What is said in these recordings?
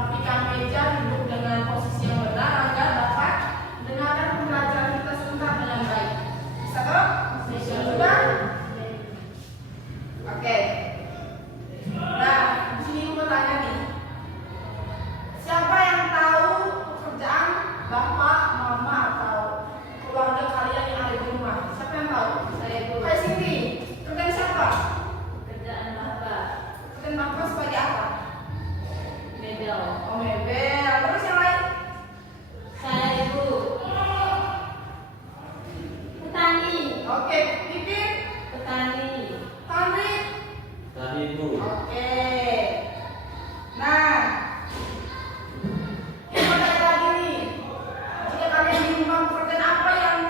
Rapikan meja, duduk dengan posisi yang benar agar dapat mendengarkan pembelajaran kita sebentar dengan baik. Bisa toh? Bisa juga? Oke. Nah, di sini aku bertanya nih. Siapa yang tahu pekerjaan bapak, mama, atau keluarga kalian yang ada di rumah? Siapa yang tahu? Saya Bu. Hai Cindy, kerjaan siapa? Kerjaan bapak. Kerjaan bapak sebagai apa? Mebel. Oh, mebel. Terus yang lain? Saya Ibu. Petani. Oke, Pipin? Petani. Tani? Tadi Bu. Oke. Nah, yang mau tanya lagi nih. Jika kalian di rumah, pekerjaan apa yang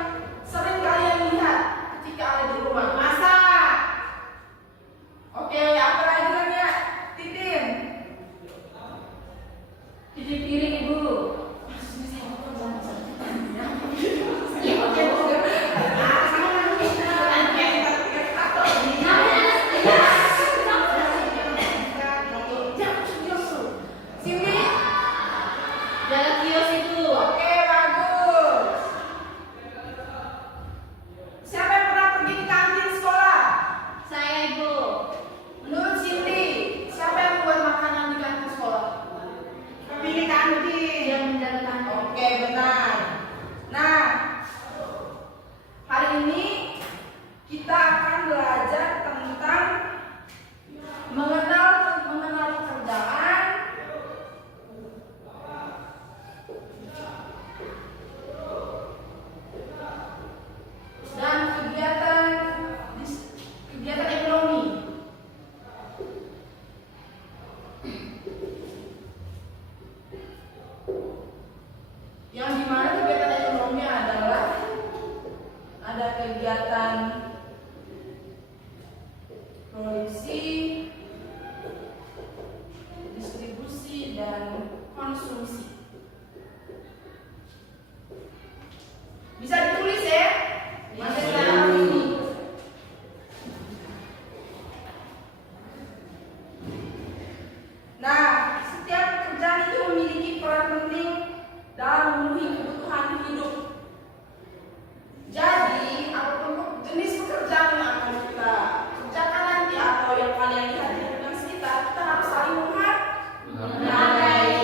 sering kalian lihat ketika ada di rumah? Masak. Oke, apa lagi namanya? Titin. Cuci piring Ibu. Jaga kios Ibu. Oke, bagus. Siapa yang pernah pergi ke kantin sekolah? Saya Ibu. Menurut Cindy, siapa yang membuat makanan di kantin sekolah? Pemilik kantin. Yang menjaga kantin. Oke, benar. Nah, hari ini kita akan belajar tentang mengenal pekerjaan dan kegiatan ekonomi. Yang dimana kegiatan ekonomi adalah ada kegiatan produksi, distribusi, dan konsumsi. Bisa ditulis ya materi dalam ini. Nah, setiap pekerjaan itu memiliki peran penting dalam memenuhi kebutuhan hidup. Jadi, apapun jenis pekerjaan yang akan kita kerjakan nanti atau yang kalian lihat di lingkungan sekitar, kita harus saling menghargai.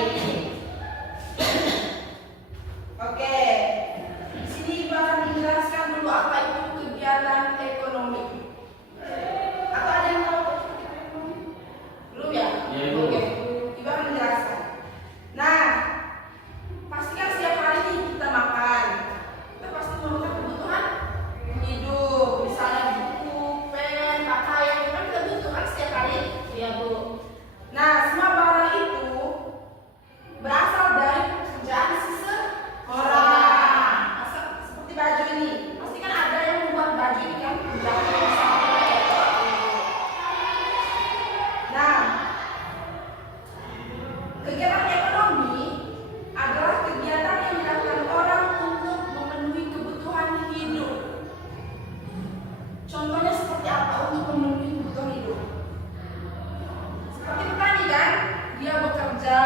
Oke, di sini Ibu akan menjelaskan dulu apa itu kegiatan ekonomi. Atau ada yang tahu kegiatan ekonomi? Belum ya? Iya, Ibu. Oke, Ibu akan menjelaskan. Nah, pastikan setiap hari nih kita makan. Kita pasti memerlukan kebutuhan hidup, misalnya buku, pen, pakaian, itu kan kita butuhkan setiap hari. Iya Bu. Nah, semua barang itu berasal dari pekerjaan seseorang. Seperti baju ini, pasti kan ada yang membuat baju ini kan pekerjaan sama ya. Nah, kegiatan ekonomi adalah kegiatan yang dilakukan orang untuk memenuhi kebutuhan hidup. Contohnya seperti apa untuk memenuhi kebutuhan hidup? Seperti petani kan, dia bekerja,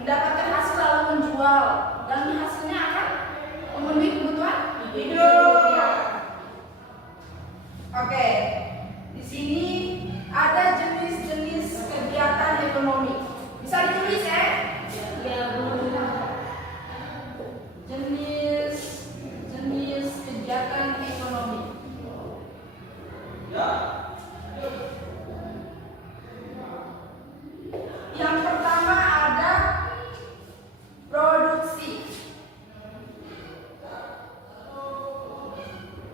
mendapatkan hasil lalu menjual, dan hasilnya akan memenuhi kebutuhan hidup. Ya. Oke, di sini ada jenis-jenis kegiatan ekonomi. Bisa ditulis ya? Iya Bu. Jenis kegiatan ekonomi. Yang pertama ada produksi.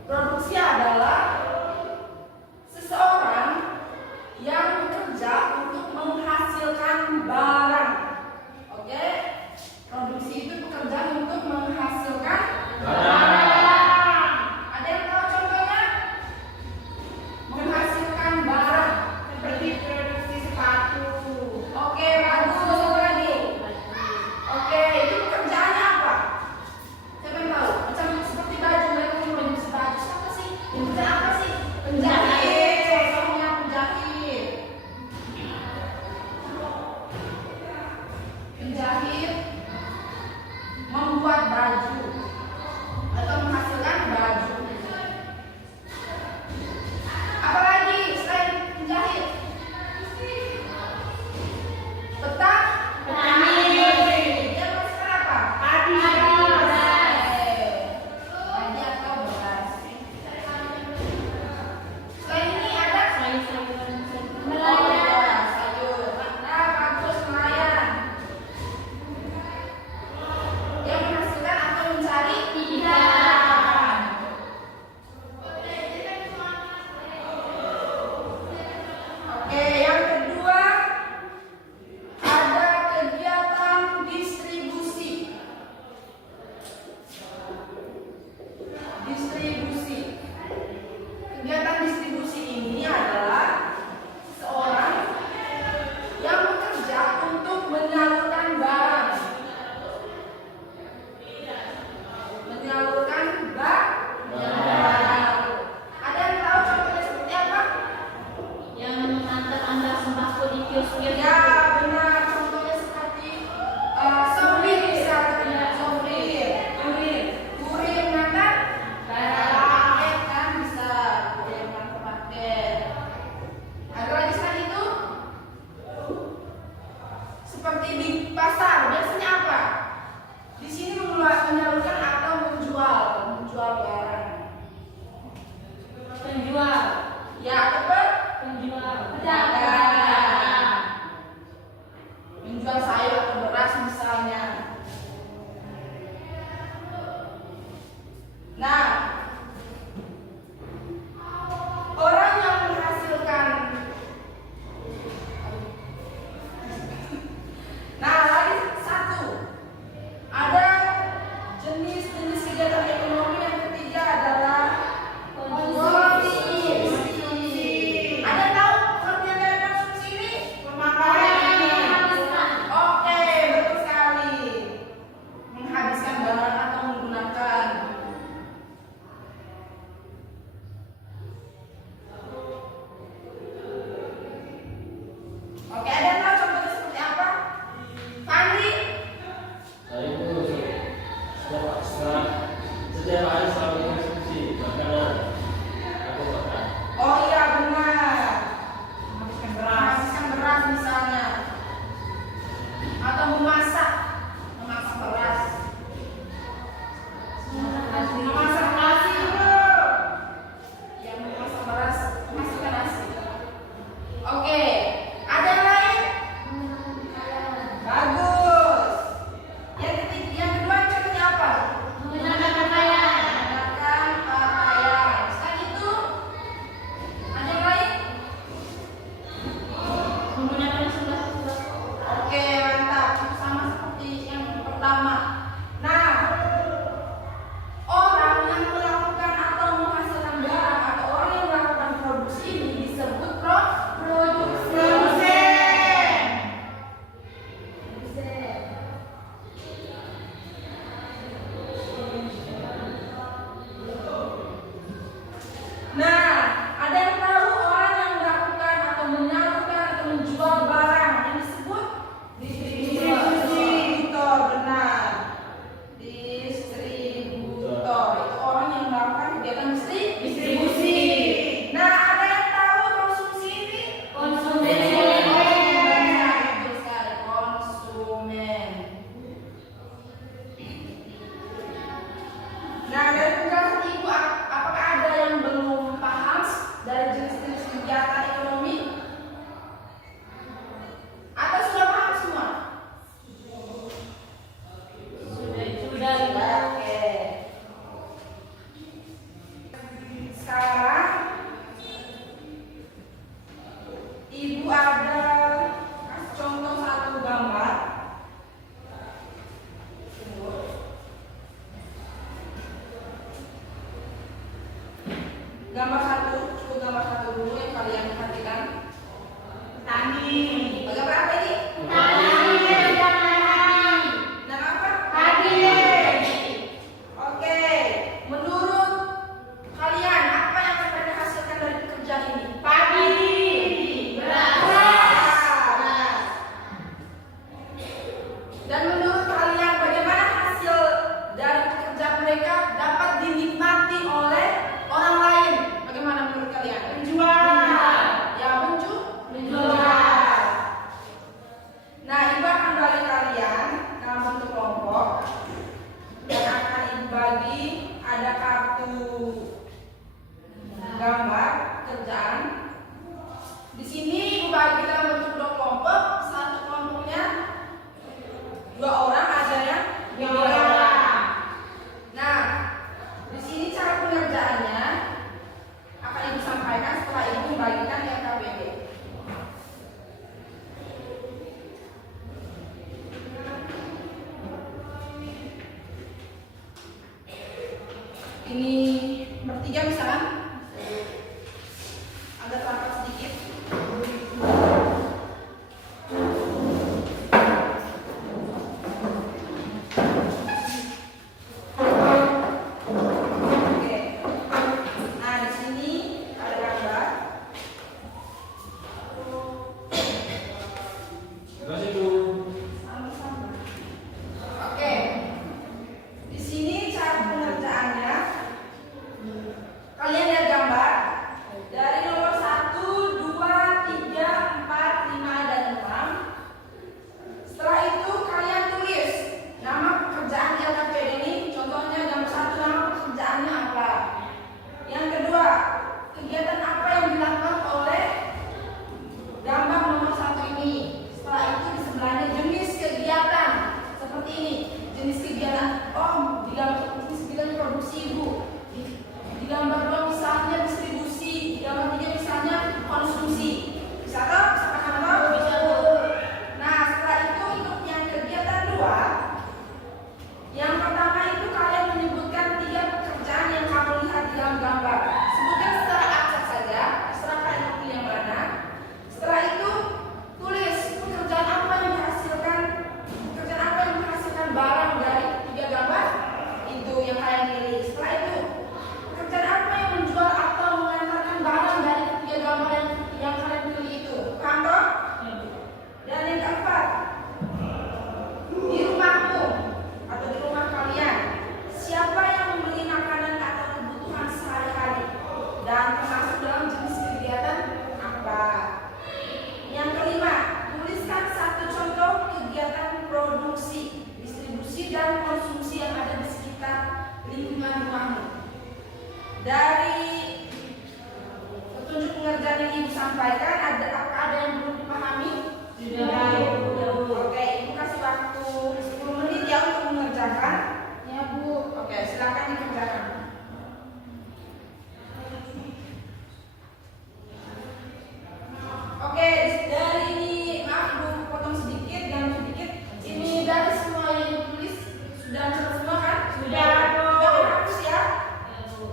Produksi adalah seseorang yang bekerja untuk menghasilkan barang menjahit, membuat baju atau menghasilkan baju. Apalagi selain menjahit? Petani. Dia menghasilkan apa? Padi atau beras. Selain ini ada Nelayan. sayur. Nah, bagus, nelayan. Dia menghasilkan atau mencari ikan. Oke, yang kedua ada kegiatan distribusi. Kegiatan distribusi ini adalah seorang yang bekerja untuk menyalurkan barang. Ada yang tahu contohnya seperti apa? Yang mengantar sembako di kios-kios. Ya, benar. Contohnya seperti sopir misalnya. Kurir mengantar paket kan bisa. Kurir mengantar paket. Ada lagi selain itu? Seperti di pasar, biasanya apa? Di sini menyalurkan atau menjual barang. Penjual. Ya, cepat. Pedagang. Menjual sayur atau beras misalnya. Nah, orang yang menghasilkan. Nah, lagi satu. Ada jenis-jenis kegiatan ekonomi yang ketiga adalah konsumsi. Ada tahu pengertian dari konsumsi ini? Oke, betul sekali. Menghabiskan barang atau menggunakan. Oke, ada yang tahu contohnya seperti apa? Fandi? Saya itu setiap hari selalu konsumsi makanan atau makan. Oh iya benar. Menghabiskan beras misalnya. Atau memasak beras. Memasak nasi bro. Ya, memasak beras, memasak nasi. Oke, ada yang lain? Bagus. Yang kedua contohnya apa? Menggunakan pakaian. Menggunakan pakaian. Selain itu, ada yang lain? Menggunakan sembako. Oke, mantap. Sama seperti yang pertama. Nah, orang yang melakukan atau menghasilkan barang atau orang yang melakukan produksi ini disebut produsen. Nah, ada yang tahu orang yang melakukan atau menyalurkan atau menjual barang yang disebut distributor, benar. Distributor itu orang yang melakukan kegiatan distribusi. Nah, ada yang tahu konsumsi ini? Konsumen. Benar, betul sekali, konsumen. Nah, dari penjelasan Ibu, apakah ada yang belum paham dari jenis-jenis kegiatan ekonomi? Atau sudah paham semua? Sudah. Oke. Sekarang Ibu ada kasih contoh satu gambar. Gambar satu, cukup gambar satu dulu yang kalian perhatikan. Tani. Gambar apa ini? Dan apa? Oke. Menurut kalian apa yang akan dihasilkan dari pekerjaan ini? Beras. Dan menurut kalian bagaimana hasil dari pekerjaan mereka dapat dinikmati oleh orang lain? Bagaimana menurut kalian? Menjual. Ya, menjual. Nah, Ibu akan bagi kalian dalam bentuk kelompok dan akan Ibu bagi ada kartu gambar kerjaan. Di sini Ibu bagi dalam bentuk 2 kelompok. Satu kelompoknya 2 orang, ada yang 3 orang. Nah, di sini cara pengerjaannya akan Ibu sampaikan setelah Ibu membagikan RKPD. Ini bertiga misalnya, agak rapat sedikit. Oke. Nah, di sini ada gambar. Terima kasih Bu. Sama-sama. Oke. Di sini cara pengerjaannya. Kalian lihat gambar dari nomor 1, 2, 3, 4, 5, dan 6. Setelah itu kalian tulis nama pekerjaan di LKPD ini. Contohnya gambar 1, nama pekerjaannya apa. Yang kedua, kegiatan apa yang dilakukan oleh gambar nomor 1 ini. Setelah itu di sebelahnya jenis kegiatan seperti ini. Jenis kegiatan, di gambar jenis kegiatan produksi Ibu. Di gambar 2 misalnya distribusi, di gambar 3 misalnya konsumsi. Bisa toh? Bisa paham toh? Bisa, Bu. Nah, setelah itu untuk yang kegiatan 2, yang pertama itu kalian menyebutkan 3 pekerjaan yang kamu lihat di dalam gambar. Sebutkan secara acak saja, terserah kalian mau pilih yang mana. Setelah itu tulis pekerjaan apa yang menghasilkan barang dari 3 gambar itu yang kalian pilih. Setelah itu pekerjaan apa yang menjual atau mengantarkan barang dari 3 gambar yang kalian pilih itu. Paham toh? Dan yang keempat, di rumahmu atau di rumah kalian, siapa yang membeli makanan atau kebutuhan sehari-hari dan termasuk dalam jenis kegiatan apa. Yang kelima, tuliskan 1 contoh kegiatan produksi, distribusi, dan konsumsi yang ada di sekitar lingkungan rumahmu. Dari petunjuk pengerjaan yang Ibu sampaikan, apakah ada yang belum dipahami? Sudah. Oke, Ibu kasih waktu 10 menit ya untuk mengerjakan. Ya Bu. Oke, silakan dikerjakan. Oke, dari ini maaf Ibu potong sedikit, ganti sedikit. Ini dari semua yang Ibu tulis sudah cerita semua kan? Sudah, Bu. Sudah dihapus ya? Ya, Bu.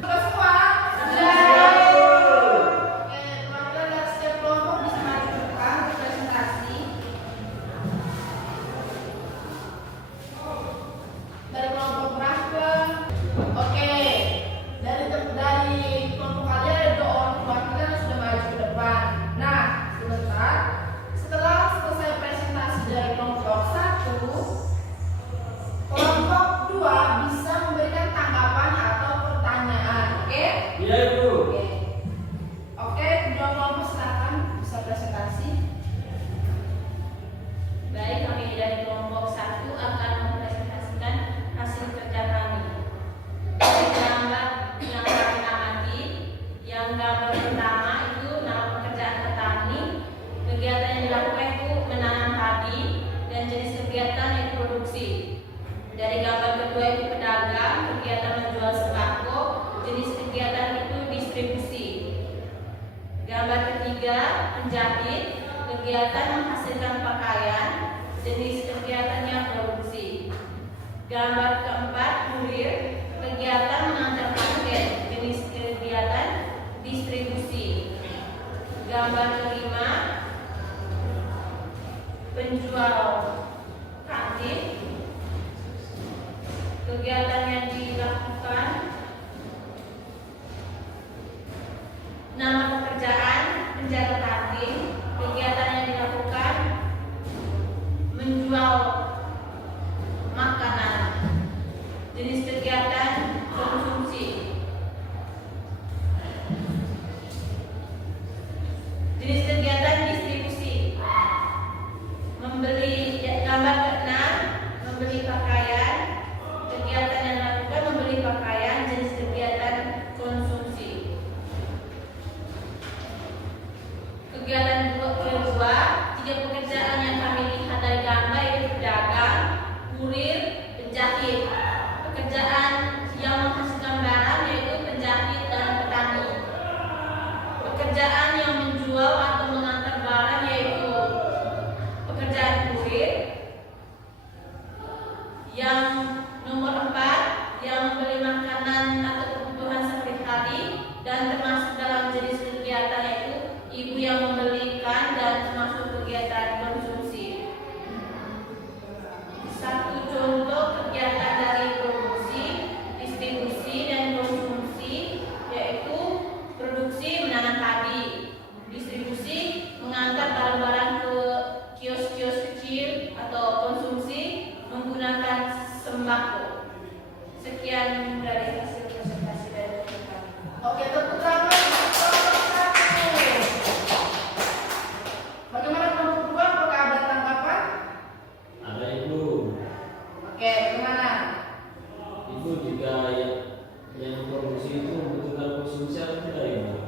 Sudah semua? Sudah. Oke, perwakilan dari setiap kelompok bisa maju ke depan untuk presentasi. Dari kelompok berapa? Oke, dari kelompok kalian ada 2 orang perwakilan yang sudah maju ke depan. Nah, sebentar. Setelah selesai presentasi dari kelompok 1, kelompok 2 bisa memberikan tanggapan atau pertanyaan. Oke? Iya Ibu. Oke. Oke, kedua kelompok silakan bisa presentasi. Baik, kami dari kelompok 1 akan mempresentasikan hasil kerja kami. Dari gambar yang kami amati, yang gambar pertama itu nama pekerjaan petani, kegiatan yang dilakukan itu menanam padi, dan jenis kegiatan yang produksi. Dari gambar kedua itu pedagang, kegiatan menjual sembako, jenis kegiatan itu distribusi. Gambar ketiga penjahit, kegiatan menghasilkan pakaian, jenis kegiatannya produksi. Gambar keempat, kurir, kegiatan mengantar paket, jenis kegiatan distribusi. Gambar kelima, penjual kantin, kegiatan yang dilakukan. Nama pekerjaan, penjaga kantin, kegiatan yang dilakukan menjual makanan, jenis kegiatan konsumsi. Jenis kegiatan distribusi, membeli. Gambar keenam, membeli pakaian, kegiatan yang dilakukan membeli pakaian, jenis kegiatan konsumsi. Kegiatan kedua, tiga pekerjaan yang kami lihat dari gambar yaitu pedagang, kurir, penjahit. Pekerjaan yang menghasilkan barang yaitu penjahit dan petani. Pekerjaan yang menjual atau mengantar barang yaitu pekerjaan kurir. Yang nomor 4, yang membeli makanan atau kebutuhan sehari-hari dan termasuk dalam jenis kegiatan yaitu ibu yang membelikan dan termasuk kegiatan konsumsi. Satu contoh kegiatan dari produksi, distribusi, dan konsumsi yaitu produksi menanam padi, distribusi mengantar barang-barang ke kios-kios kecil, atau konsumsi menggunakan sembako. Sekian dari hasil presentasi dari kami. Oke, tepuk tangan untuk kelompok 1. Bagaimana kelompok 2? Apakah ada tanggapan? Ada Ibu. Oke, bagaimana? Ibu juga yang produksi itu membutuhkan konsumsi atau tidak Ibu?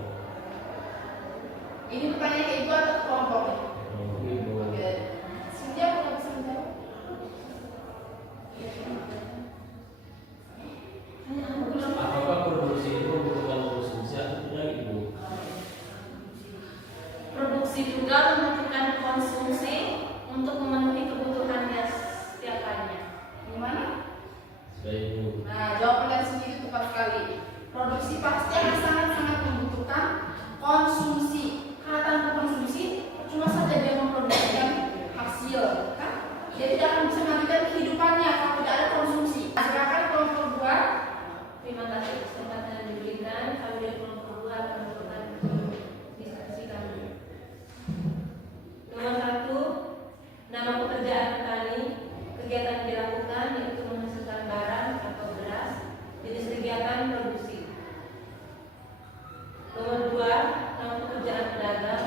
Ini pertanyaan ke ibu atau ke kelompok? Oh, Ibu. Oke. Sintia mau bisa menjawab? Apakah produksi itu membutuhkan konsumsi atau tidak Ibu? Produksi juga membutuhkan konsumsi untuk memenuhi kebutuhannya setiap harinya. Gimana? Sudah Ibu. Nah, jawaban dari sini itu tepat sekali. Produksi pasti akan sangat-sangat membutuhkan konsumsi. Karena tanpa konsumsi, cuma saja dia memproduksikan hasil, kan? Dia tidak akan bisa melanjutkan kehidupannya kalau tidak ada konsumsi. Nah, silakan kelompok 2. Terima kasih kesempatan yang diberikan. Kami dari kelompok 2 akan melakukan diskusi kami. Nomor 1, nama pekerjaan petani, kegiatan yang dilakukan yaitu menghasilkan barang atau beras, jenis kegiatan produksi. Nomor 2, nama pekerjaan pedagang,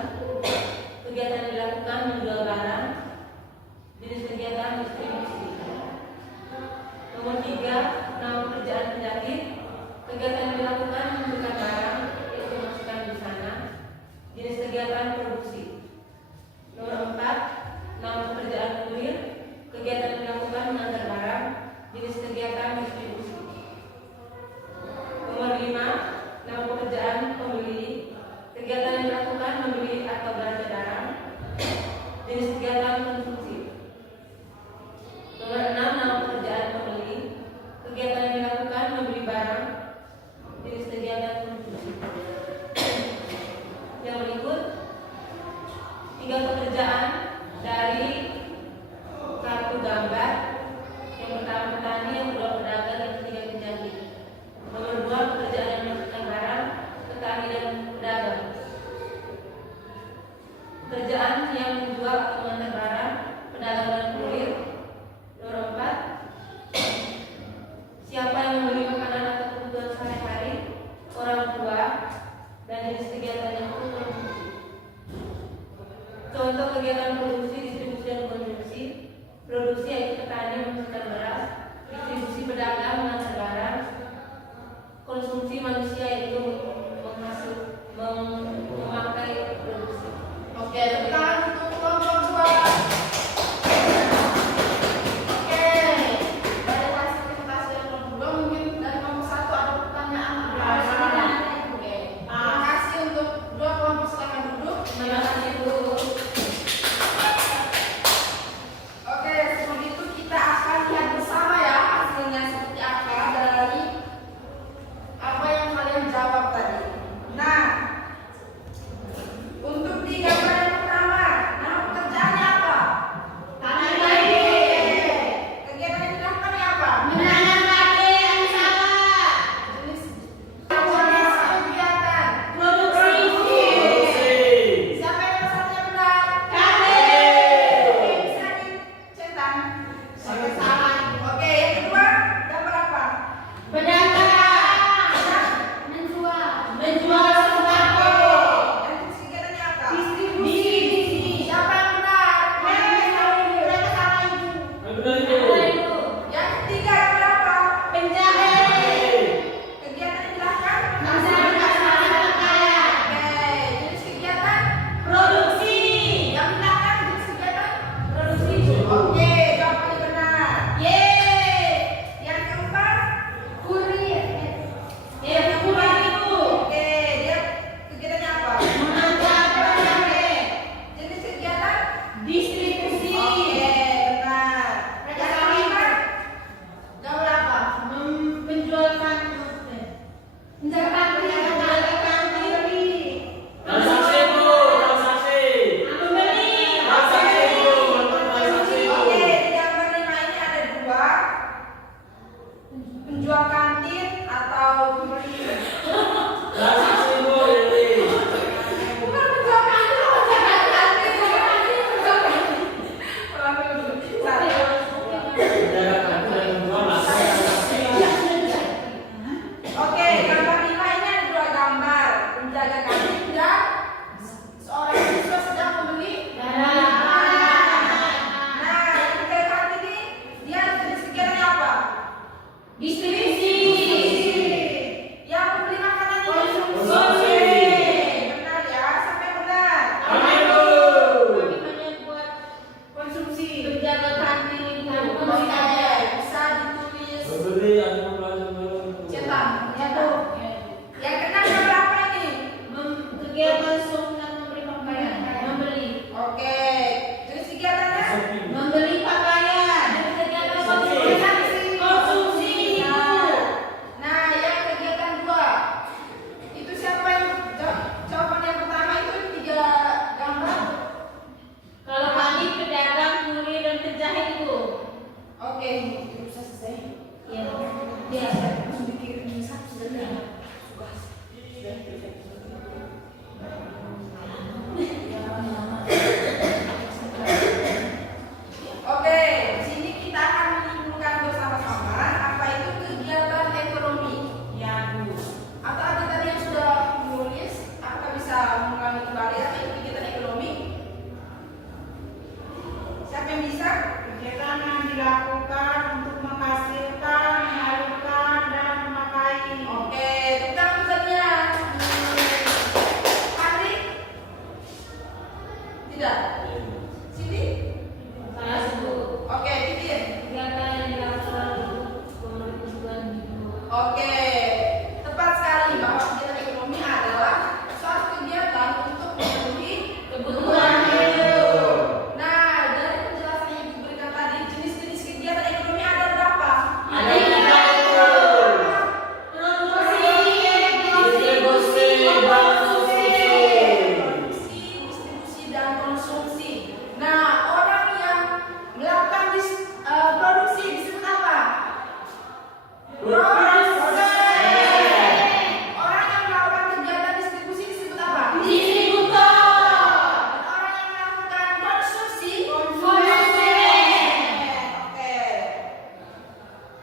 kegiatan yang dilakukan menjual barang, jenis kegiatan distribusi. Nomor 3, nama pekerjaan penjahit, kegiatan yang dilakukan menentukan barang yaitu memasukkan busana, jenis kegiatan produksi. Nomor 4, nama pekerjaan kurir, kegiatan yang dilakukan mengantar barang, jenis kegiatan distribusi. Nomor 5, nama pekerjaan pembeli, kegiatan yang dilakukan membeli atau belanja barang, jenis kegiatan konsumsi. Nomor 6, nama pekerjaan pembeli, kegiatan yang dilakukan membeli barang, jenis kegiatan konsumsi. Yang berikut 3 pekerjaan dari kartu gambar. Yang pertama petani, yang kedua pedagang, yang ketiga penjahit. Nomor 2, pekerjaan yang melakukan barang, petani dan pedagang. Pekerjaan yang menjual atau mengantar barang, pedagang dan kurir. Nomor 4, siapa yang membeli makanan atau kebutuhan sehari-hari, orang tua, dan jenis kegiatan yang konsumsi. Contoh kegiatan produksi, distribusi, dan konsumsi. Produksi yaitu petani menghasilkan beras, distribusi pedagang mengantar barang, konsumsi manusia yaitu memakai produksi. Oke, tepuk tangan untuk kelompok 2. Oke, dari hasil presentasi dari kelompok 2, mungkin dari kelompok 1 ada pertanyaan. Oke, terima kasih untuk 2 kelompok, silakan duduk. Terima kasih Bu. Oke, Oke, itu bisa selesai. Ya, Ya, langsung dikirim di satu sudah. Sudah. Oke, di sini kita akan menyimpulkan bersama-sama apa itu kegiatan ekonomi. ya Bu. Atau ada tadi yang sudah menulis, apakah bisa mengulangi kembali apa itu kegiatan ekonomi? Siapa yang bisa? Kegiatan yang dilakukan untuk menghasilkan, menyalurkan, dan memakai. Oke, kita misalnya Andri? Tidak. Sini? Saya sebut Oke, Titin. kegiatan yang dilakukan untuk memenuhi kebutuhan hidup. Oke, tepat sekali bahwa kegiatan ekonomi adalah suatu kegiatan untuk memenuhi Kebutuhan hidup. Nah, dari penjelasan yang Ibu berikan tadi, jenis-jenis kegiatan ekonomi ada berapa? Ada tiga itu. Produksi, distribusi, konsumsi. Produksi, distribusi, dan konsumsi. Nah, orang yang melakukan produksi disebut apa? Orang yang melakukan kegiatan distribusi disebut apa? Distributor. Orang yang melakukan konsumsi Konsumen. Oke.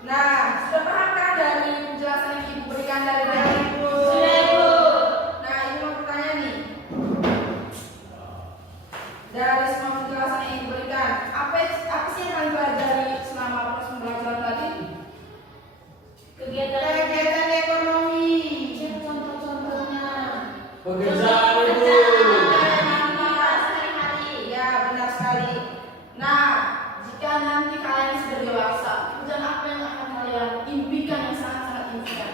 Nah, sudah paham kan dari penjelasan yang Ibu berikan dari Ibu? Sudah Bu. Nah, Ibu mau bertanya nih. Dari semua penjelasan yang Ibu berikan, apa sih yang kalian pelajari selama proses pembelajaran tadi? Kegiatan Kegiatan ekonomi. contoh-contohnya. Pekerjaan Ibu. Iya, benar sekali. Nah, jika nanti kalian sudah dewasa, pekerjaan apa yang akan kalian impikan yang sangat-sangat impikan?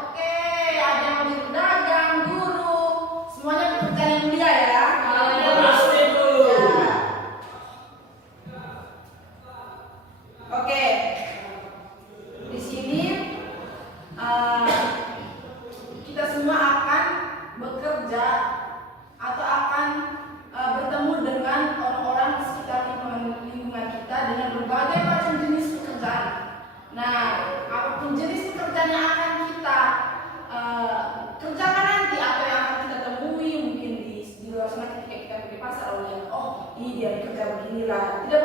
Oke, ada yang mau jadi pedagang, guru, semuanya pekerjaan yang mulia ya. Pasti Bu. Ya. Oke, di sini kita semua akan bekerja atau akan bertemu dengan orang-orang di sekitar lingkungan kita dengan berbagai macam jenis pekerjaan. Nah, apapun jenis pekerjaan yang akan kita kerjakan nanti atau yang akan kita temui mungkin di luar sana ketika kita pergi pasar, oh lihat, oh ini dia kerja beginilah. Tidak